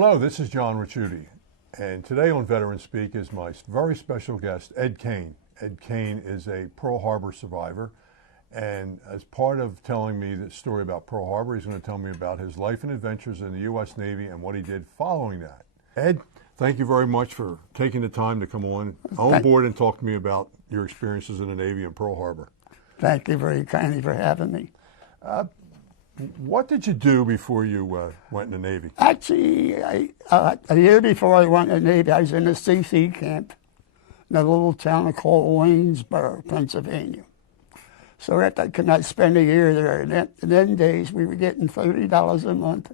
Hello, this is John Ricciuti, and today on Veteran Speak is my very special guest, Ed Kane. Ed Kane is a Pearl Harbor survivor, and as part of telling me the story about Pearl Harbor, he's going to tell me about his life and adventures in the U.S. Navy and what he did following that. Ed, thank you very much for taking the time to come on board and talk to me about your experiences in the Navy and Pearl Harbor. Thank you very kindly for having me. What did you do before you went in the Navy? Actually, a year before I went in the Navy, I was in a CC camp in a little town called Waynesboro, Pennsylvania. So I could not spend a year there. And in them days, we were getting $30 a month.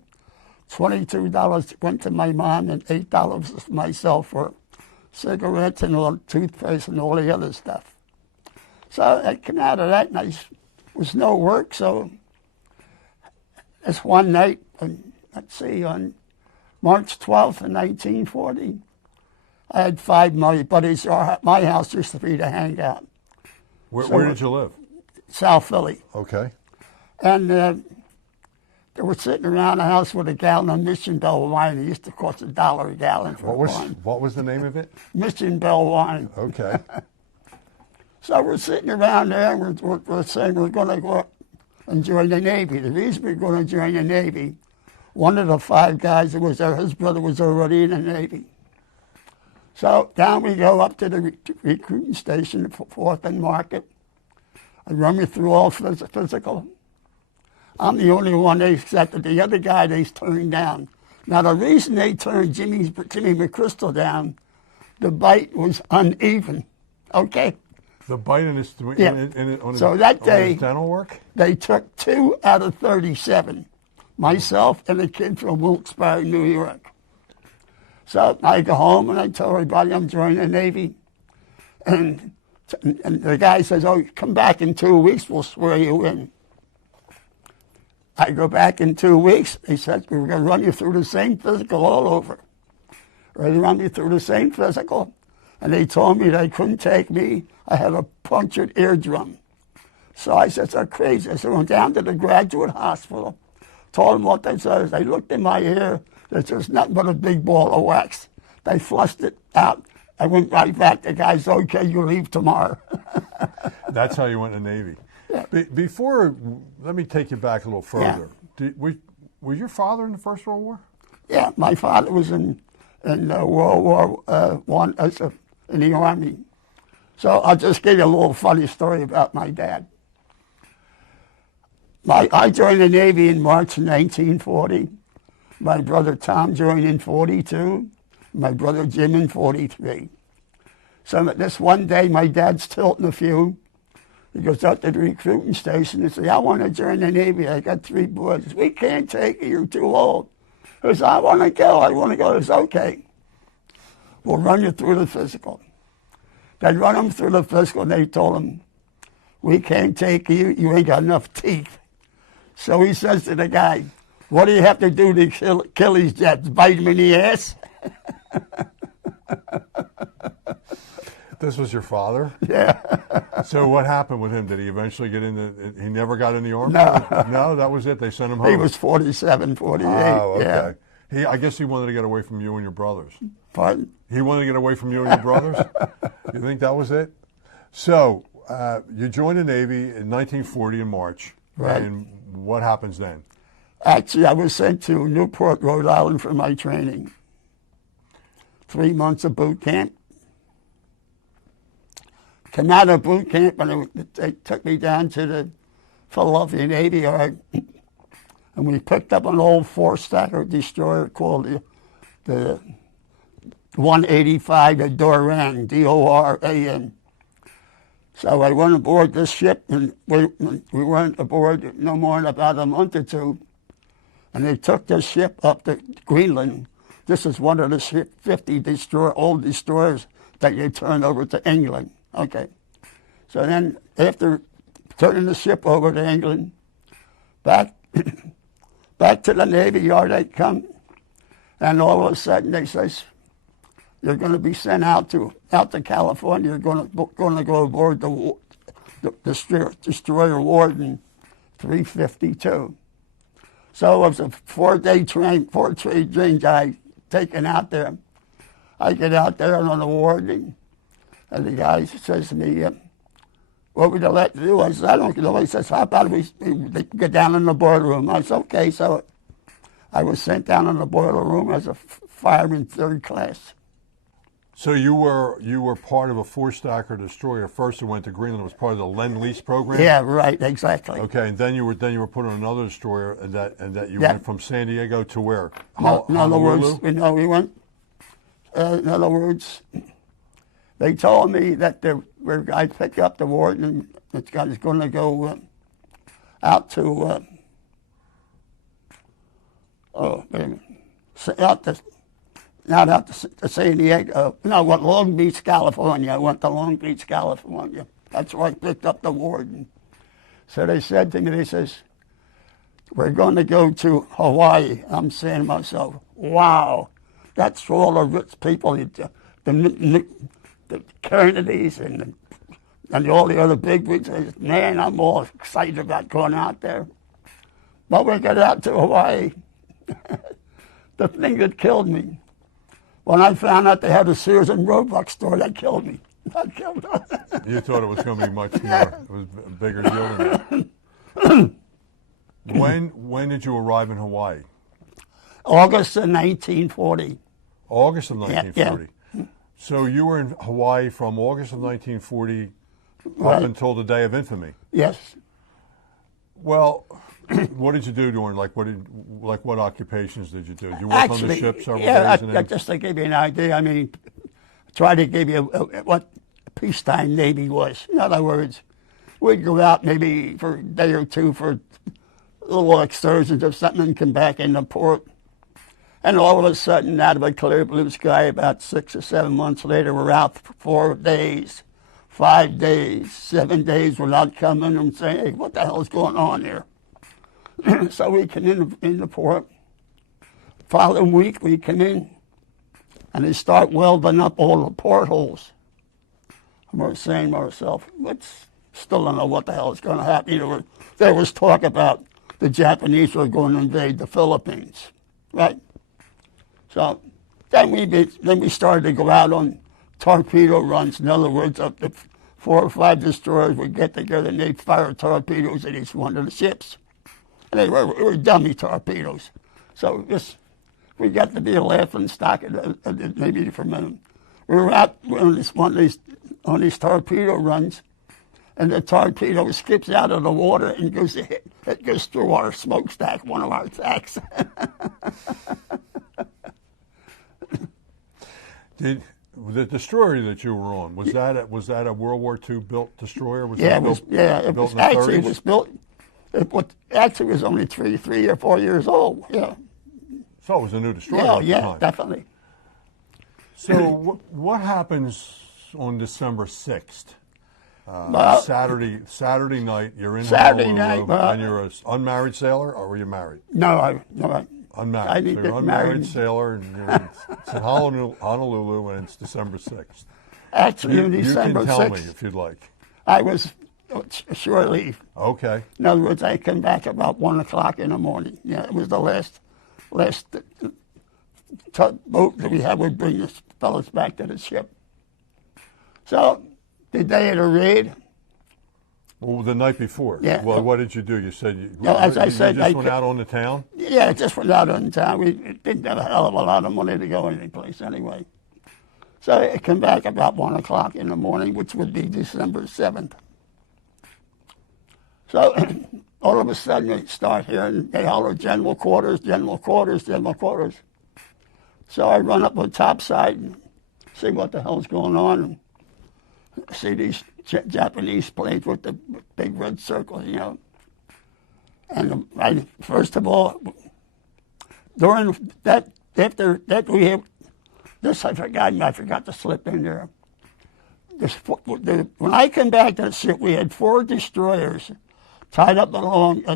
$22 went to my mom and $8 to myself for cigarettes and all, toothpaste and all the other stuff. So I came out of that, and I was no work, so this one night, on March 12th of 1940, I had 5 of my buddies at my house just for me to hang out. Where did you live? South Philly. Okay. And they were sitting around the house with a gallon of Mission Bell wine. It used to cost $1 a gallon for wine. What was the name of it? Mission Bell wine. Okay. So we're sitting around there, and we're saying we're going to go up and join the Navy. The reason we're going to join the Navy, one of the 5 guys that was there, his brother was already in the Navy. So down we go up to the recruiting station, 4th and Market. I run me through all physical. I'm the only one they accepted. The other guy they turned down. Now the reason they turned Jimmy McChrystal down, the bite was uneven. Okay? The bite in his dental work? They took 2 out of 37, myself and a kid from Wilkes-Barre, New York. So I go home and I tell everybody I'm joining the Navy. And the guy says, oh, come back in 2 weeks, we'll swear you in. I go back in 2 weeks. They said, we're going to run you through the same physical all over. They run me through the same physical. And they told me they couldn't take me. I had a punctured eardrum. So I said, that's crazy. So I went down to the graduate hospital, told them what they said. They looked in my ear. There's just nothing but a big ball of wax. They flushed it out. I went right back. The guy said, okay, you leave tomorrow. That's how you went in the Navy. Yeah. Before, let me take you back a little further. Yeah. Was your father in the First World War? Yeah, my father was in World War I in the Army. So I'll just give you a little funny story about my dad. I joined the Navy in March 1940. My brother Tom joined in 42. My brother Jim in 43. So this one day, my dad's tilting a few. He goes up to the recruiting station and says, I want to join the Navy. I got 3 boys. We can't take you. You're too old. He says, I want to go. I want to go. He says, okay. We'll run you through the physical. They run him through the physical, and they told him, we can't take you. You ain't got enough teeth. So he says to the guy, what do you have to do to kill these jets? Bite him in the ass? This was your father? Yeah. So what happened with him? Did he eventually get in he never got in the Army? No. No, that was it. They sent him home. He was 47, 48. Oh, okay. Yeah. I guess he wanted to get away from you and your brothers. Pardon? He wanted to get away from you and your brothers? You think that was it? So you joined the Navy in 1940 in March. Right. And what happens then? Actually, I was sent to Newport, Rhode Island for my training. 3 months of boot camp. Came out of boot camp, and they took me down to the Philadelphia Navy Yard, and we picked up an old 4-stacker destroyer called the 185, the Doran, D-O-R-A-N. So I went aboard this ship, and we weren't aboard no more than about a month or 2, and they took this ship up to Greenland. This is one of the 50 old destroyers that you turn over to England. Okay. So then after turning the ship over to England, back to the Navy Yard they come, and all of a sudden they says, you're going to be sent out to California. You're going to go aboard the destroyer Warden 352. So it was a 4-day train. I taken out there. I get out there on the ward, and the guy says to me, what would you like to do? I said, I don't know. He says, how about we get down in the boiler room? I said, okay. So I was sent down in the boiler room as a fireman 3rd class. So you were part of a 4-stacker destroyer. First, it went to Greenland. It was part of the Lend-Lease program. Yeah, right, exactly. Okay, and then you were put on another destroyer, and that you went from San Diego to where? In other words, we went. In other words, they told me that I picked up the ward, and this guy is going to go out to not out to San Diego. No, Long Beach, California. I went to Long Beach, California. That's where I picked up the ward. So they said to me, they says, we're going to go to Hawaii. I'm saying to myself, wow, that's all the rich people, the Kennedys and all the other big wigs. Man, I'm all excited about going out there. But we got out to Hawaii. The thing that killed me, when I found out they had a Sears and Roebuck store, that killed me. That killed me. You thought it was going to be much more. It was a bigger deal than that. When did you arrive in Hawaii? August of 1940. August of 1940. Yeah. So you were in Hawaii from August of 1940 Right. up until the Day of Infamy. Yes. Well, what did you do during what occupations did you do? Did you work on the ship several days? Just to give you an idea, I mean, try to give you what peacetime Navy was. In other words, we'd go out maybe for a day or two for little excursions or something and come back into port. And all of a sudden, out of a clear blue sky, about 6 or 7 months later, we're out for 4 days, 5 days, 7 days without coming and saying, hey, what the hell is going on here? So we come in the port. Following week, we come in, and they start welding up all the portholes. And we're saying to ourselves, still don't know what the hell is going to happen. There was talk about the Japanese were going to invade the Philippines, right? So then we started to go out on torpedo runs. In other words, up to 4 or 5 destroyers would get together and they'd fire torpedoes at each one of the ships. And they were dummy torpedoes. So we got to be a laughing stock maybe for a minute. We were out on these torpedo runs, and the torpedo skips out of the water and it goes through our smokestack, one of our stacks. The destroyer that you were on, was that a World War II built destroyer? It was built. It was only 3 or 4 years old. Yeah. So it was a new destroyer. Yeah, definitely. So what happens on December 6th? Saturday night. You're in Honolulu, and you're an unmarried sailor, or were you married? No, unmarried. I didn't so you're an unmarried sailor, and it's in Honolulu, and it's December 6th. Actually, on December 6th. You can tell me if you'd like. I was shore leave. Okay. In other words, I came back about 1 o'clock in the morning. Yeah, it was the last boat that we had would bring us fellas back to the ship. So the day of the raid. Well, the night before. Yeah. Well, what did you do? You said you just went out on the town? Yeah, just went out on the town. We didn't have a hell of a lot of money to go anyplace anyway. So I came back about 1 o'clock in the morning, which would be December 7th. So all of a sudden we start hearing, they holler, general quarters, general quarters, general quarters. So I run up on top side and see what the hell's going on, and see these Japanese planes with the big red circles, you know. And first of all, during that, after that we have, this I forgot to slip in there. When I came back to the ship, we had 4 destroyers tied up along a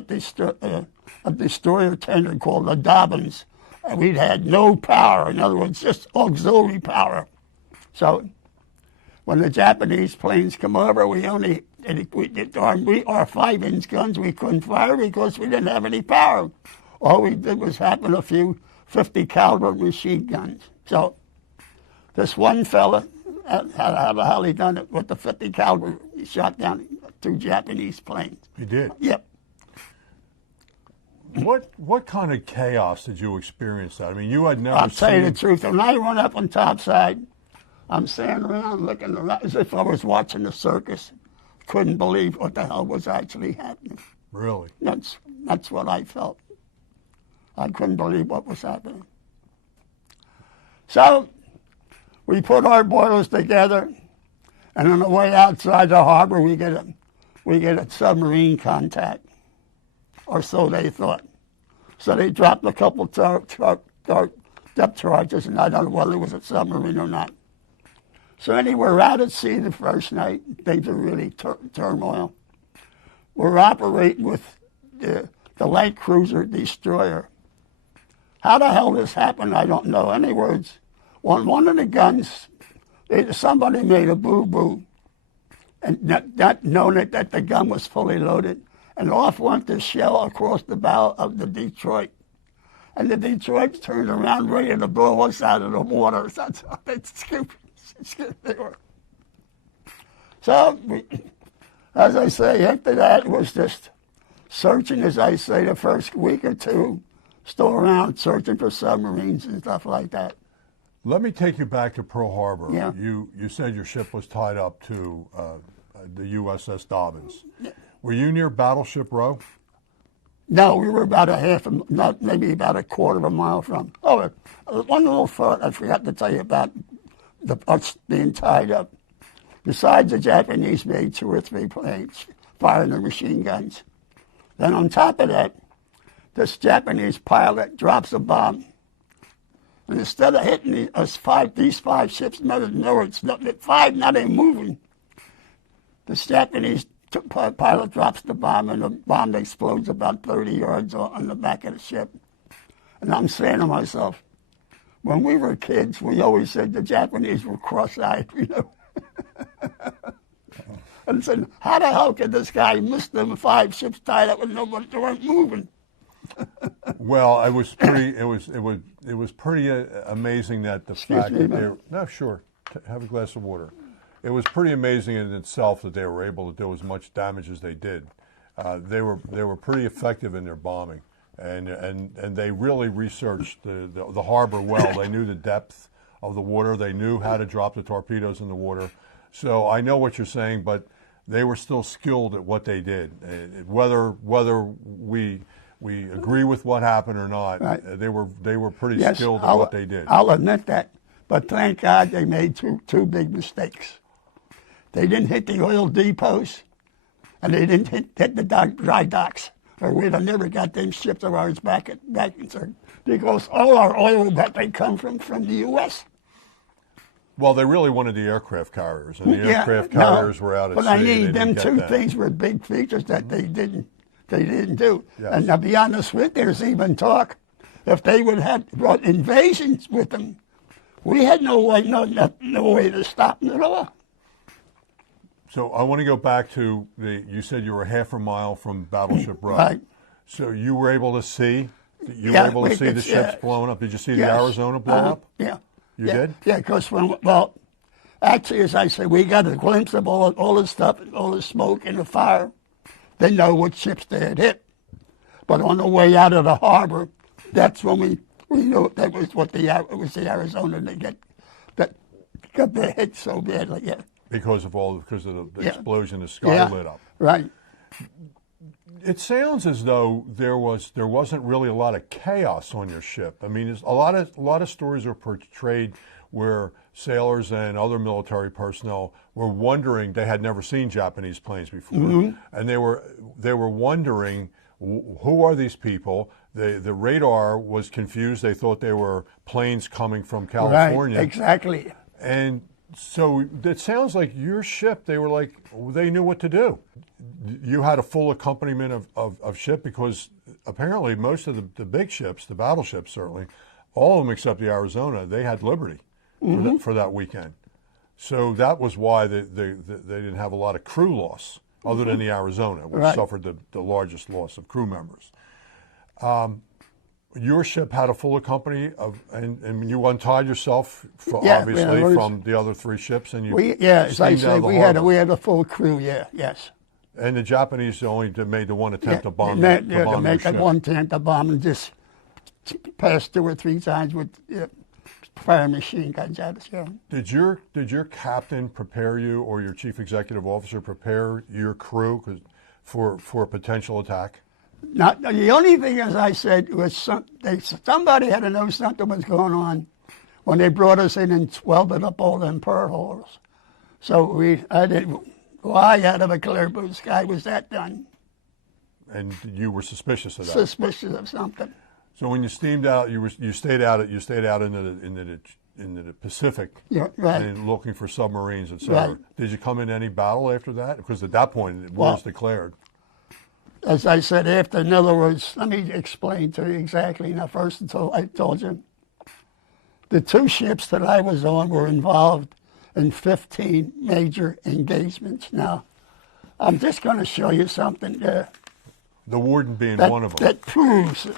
destroyer tender called the Dobbins. And we'd had no power, in other words, just auxiliary power. So when the Japanese planes come over, our 5-inch guns we couldn't fire because we didn't have any power. All we did was happen a few .50 caliber machine guns. So this one fella, how the hell he done it with the .50 caliber, he shot down 2 Japanese planes. He did? Yep. What kind of chaos did you experience that? I mean, you had never I'll tell you seen... the truth. When I run up on topside, I'm standing around looking around as if I was watching a circus. Couldn't believe what the hell was actually happening. Really? That's what I felt. I couldn't believe what was happening. So we put our boilers together, and on the way outside the harbor, we get a submarine contact, or so they thought. So they dropped a couple depth charges, and I don't know whether it was a submarine or not. So anyway, we're out at sea the first night. Things are really turmoil. We're operating with the light cruiser destroyer. How the hell this happened, I don't know. In other words, on one of the guns, somebody made a boo-boo, and not knowing that the gun was fully loaded, and off went the shell across the bow of the Detroit. And the Detroit turned around ready to blow us out of the water. That's how stupid they were. So, as I say, after that, it was just searching, as I say, the first week or two, still around searching for submarines and stuff like that. Let me take you back to Pearl Harbor. Yeah. You said your ship was tied up to the USS Dobbins. Yeah. Were you near Battleship Row? No, we were about maybe about a quarter of a mile from. Oh, one little thought I forgot to tell you about us being tied up. Besides, the Japanese made 2 or 3 planes firing their machine guns. Then on top of that, this Japanese pilot drops a bomb. And instead of hitting these 5 ships, the 5 not even moving, this Japanese pilot drops the bomb, and the bomb explodes about 30 yards on the back of the ship. And I'm saying to myself, when we were kids, we always said the Japanese were cross-eyed, you know. And said, how the hell could this guy miss them 5 ships tied up with nobody, they weren't moving? Well, it was pretty amazing that the fact that they were, no, sure, have a glass of water. It was pretty amazing in itself that they were able to do as much damage as they did. They were pretty effective in their bombing, and they really researched the harbor well. They knew the depth of the water. They knew how to drop the torpedoes in the water. So I know what you're saying, but they were still skilled at what they did. Whether we agree with what happened or not, right, they were pretty skilled at what they did. I'll admit that, but thank God they made two big mistakes. They didn't hit the oil depots, and they didn't hit the dry docks, or we'd have never got them ships of ours back in because all our oil that they come from the U.S. Well, they really wanted the aircraft carriers, and the aircraft carriers were out at sea. But I mean, them 2 things were big features that they didn't do. Yes. And to be honest with you, there's even talk if they would have brought invasions with them, we had no way to stop them at all. So I want to go back to you said you were half a mile from Battleship Row. Right. So you were able to see the ships blowing up. Did you see the Arizona blow up? Yeah. You did? Yeah, because actually, as I say, we got a glimpse of all the stuff, all the smoke and the fire. They know what ships they had hit. But on the way out of the harbor, that's when we knew that was it was the Arizona that got their hit so badly. Yeah. Because of the explosion, the sky lit up. Right. It sounds as though there wasn't really a lot of chaos on your ship. I mean, a lot of stories are portrayed where sailors and other military personnel were wondering, they had never seen Japanese planes before, and they were wondering, who are these people? The radar was confused. They thought they were planes coming from California. Right, exactly. And so it sounds like your ship, they knew what to do. You had a full accompaniment of ship, because apparently most of the big ships, the battleships certainly, all of them except the Arizona, they had Liberty for that weekend. So that was why they didn't have a lot of crew loss, other than the Arizona, which suffered the largest loss of crew members. Your ship had a full company of, and you untied yourself, Yeah, obviously, yeah, from the other three ships, and you as I steamed out say, of the we had harbor. a full crew. Yeah, yes. And the Japanese only made the one attempt to bomb, to bomb your make that ship. one attempt to bomb and just passed 2 or 3 times with fire machine guns at us. Yeah. Did your captain prepare you, or your chief executive officer prepare your crew for a potential attack? Not the only thing, as I said, was somebody had to know something was going on when they brought us in and welded up all them pearl holes. So I didn't. Why out of a clear blue sky was that done? And you were suspicious of that. Suspicious of something. So when you steamed out, you stayed out into the Pacific, Yeah, right. and looking for submarines, etc. Right. Did you come in any battle after that? Because at that point, war was declared. As I said, in other words, let me explain to you exactly. Now, first of all, I told you, the 2 ships that I was on were involved in 15 major engagements. Now, I'm just going to show you something there. The Warden being one of them. That proves it.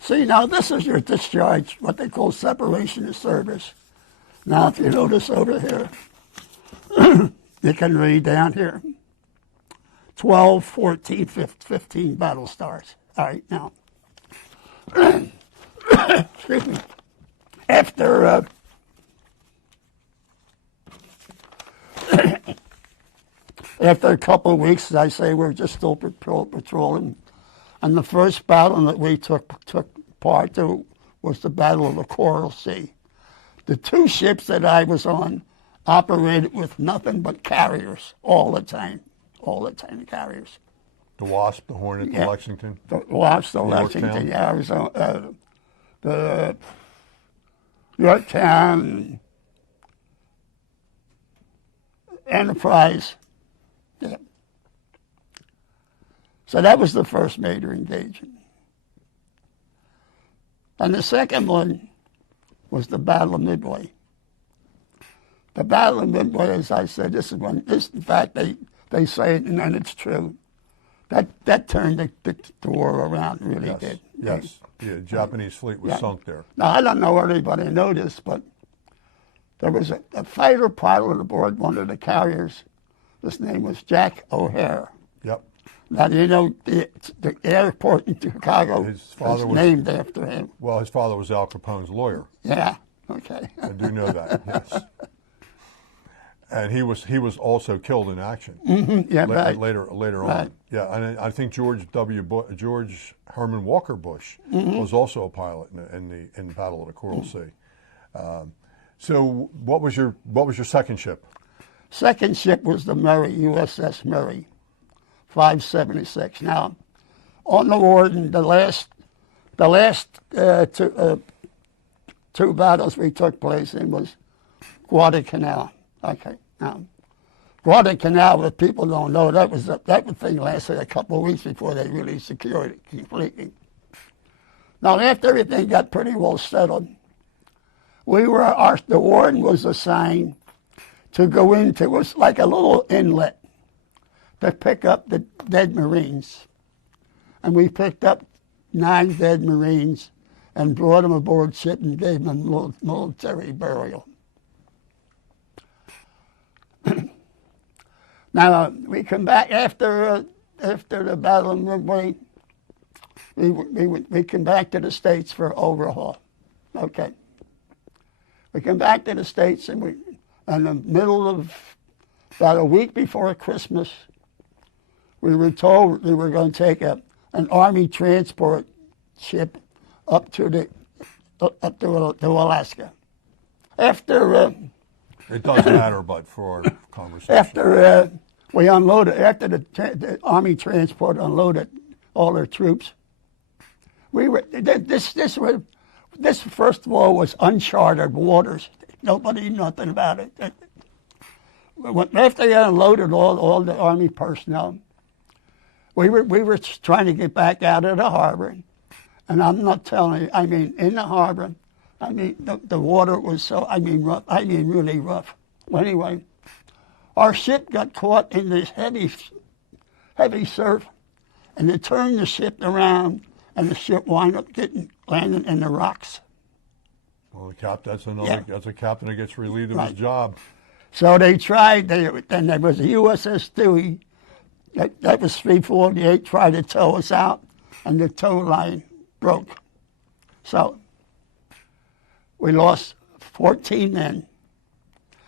See, now this is your discharge, what they call separation of service. Now, if you notice over here, you can read down here, 12, 14, 15 battle stars. All right, now, excuse me, after after a couple of weeks, as I say, we're just still patrolling. And the first battle that we took part to was the Battle of the Coral Sea. The 2 ships that I was on operated with nothing but carriers all the time carriers. The Wasp, the Hornet, the Lexington. The Wasp, the Yorktown. Lexington, Arizona, the Yorktown, Enterprise. Yeah. So that was the first major engagement. And the second one was the Battle of Midway. The Battle of Midway, as I said, in fact, they say it, and it's true. That turned the war around, really Yes. did. Yes. The Japanese fleet was sunk there. Now, I don't know if anybody knew this, but there was a fighter pilot aboard one of the carriers. His name was Jack O'Hare. Yep. Now, you know, the airport in Chicago His was named after him. Well, his father was Al Capone's lawyer. Yeah, okay. I do know that, yes. And he was also killed in action. Yeah, right. Later Right. on. Yeah, and I think George Herman Walker Bush was also a pilot in the Battle of the Coral Sea. So what was your second ship? Second ship was the Murray, USS Murray, 576. Now, on the Warden, the last 2 battles we took place in was Guadalcanal. Okay, now Guadalcanal, if people don't know, that thing lasted a couple of weeks before they really secured it completely. Now, after everything got pretty well settled, the Warden was assigned to go into, it was like a little inlet to pick up the dead Marines. And we picked up 9 dead Marines and brought them aboard ship and gave them a military burial. Now, we come back after the Battle of Midway, we come back to the States for overhaul. Okay. We come back to the States, and in the middle of, about a week before Christmas, we were told we were going to take an Army transport ship up to Alaska. After It does matter, but for our conversation. after we unloaded, after the Army transport unloaded all their troops, this first of all was uncharted waters. Nobody knew nothing about it. After they unloaded all the Army personnel, we were trying to get back out of the harbor, and I'm not telling you. I mean, in the harbor, I mean the water was so. I mean rough. I mean really rough. Well, anyway, Our ship got caught in this heavy surf, and it turned the ship around, and the ship wound up landing in the rocks. Well, that's a captain that gets relieved of his job. So they tried. Then there was a USS Dewey. That was 348. Tried to tow us out, and the tow line broke. So we lost 14 men.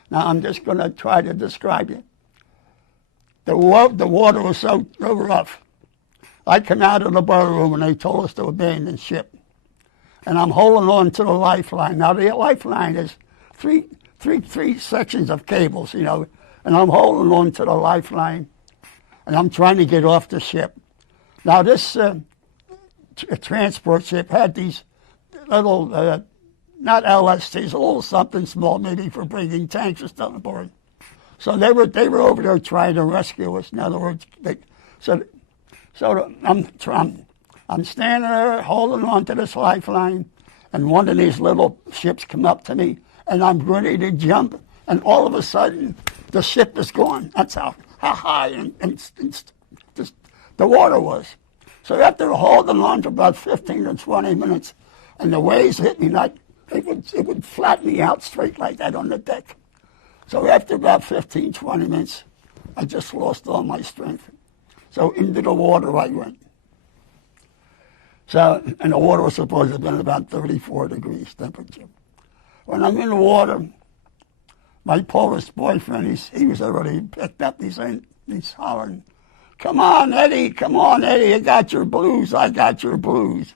Now I'm just going to try to describe it. The water was so rough. I come out of the boiler room and they told us to abandon ship. And I'm holding on to the lifeline. Now the lifeline is three sections of cables, you know, and I'm holding on to the lifeline, and I'm trying to get off the ship. Now this transport ship had these little, not LSTs, a little something small, maybe for bringing tanks or stuff aboard. So they were over there trying to rescue us. In other words, I'm standing there holding on to this lifeline, and one of these little ships come up to me, and I'm ready to jump, and all of a sudden, the ship is gone. That's how high and the water was. So after holding on for about 15 or 20 minutes, and the waves hit me like it would flatten me out straight like that on the deck. So after about 15, 20 minutes, I just lost all my strength. So into the water I went. So, and the water was supposed to have been about 34 degrees temperature. When I'm in the water, my Polish boyfriend, he was already picked up. He's hollering, come on, Eddie, I got your blues, I got your blues.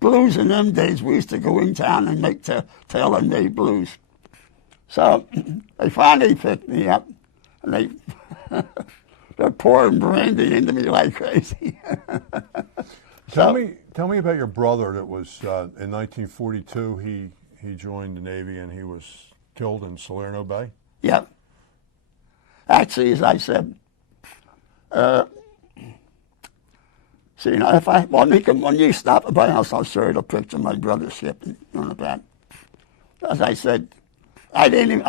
Blues in them days, we used to go in town and make tailor-made blues. So they finally picked me up, and they're pouring brandy into me like crazy. Tell me about your brother that was, in 1942, he joined the Navy and he was killed in Salerno Bay? Yeah. Actually, as I said, so, you know, when you stop at my house, I'll show you the picture of my brother's ship on the back. As I said, I didn't,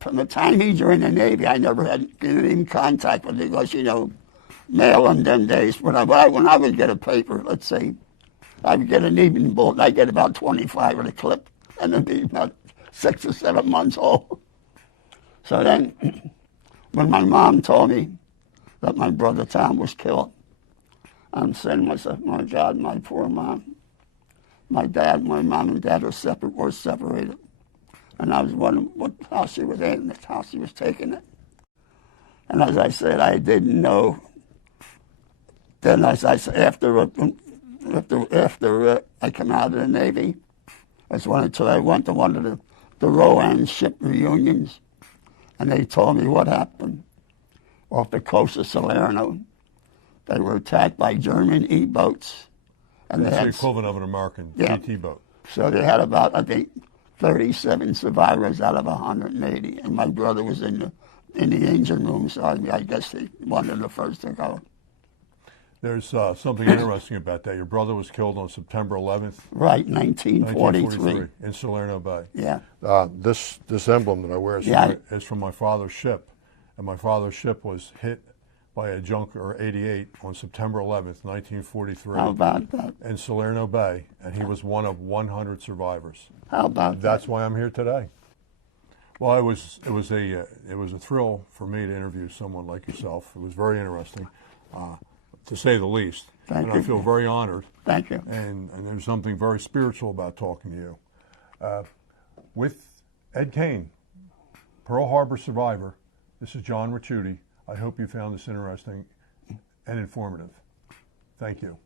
from the time he joined the Navy, I never had been in contact with him because, you know, mail in them days. When I would get a paper, let's say, I would get an evening bulletin, I'd get about 25 of the clip, and it'd be about 6 or 7 months old. So then, when my mom told me that my brother Tom was killed, I'm saying to myself, my God, my poor mom. My mom and dad were separated. And I was wondering how she was ending it, how she was taking it. And as I said, I didn't know. Then as I said, after I come out of the Navy, until I went to one of the Rowan ship reunions, and they told me what happened off the coast of Salerno. They were attacked by German E-boats. And that's the equivalent of an American PT boat. So they had about, I think, 37 survivors out of 180, and my brother was in the engine room, so I guess he wanted the first to go. There's something interesting about that. Your brother was killed on September 11th. Right, 1943. In Salerno Bay. Yeah. This emblem that I wear is from my father's ship, and my father's ship was hit by a Junker 88 on September 11th, 1943. How about that? In Salerno Bay, and he was one of 100 survivors. How about that? That's why I'm here today. Well, it was a thrill for me to interview someone like yourself. It was very interesting, to say the least. Thank you. I feel very honored. Thank you. And there's something very spiritual about talking to you. With Ed Kane, Pearl Harbor survivor, this is John Ricciuti. I hope you found this interesting and informative. Thank you.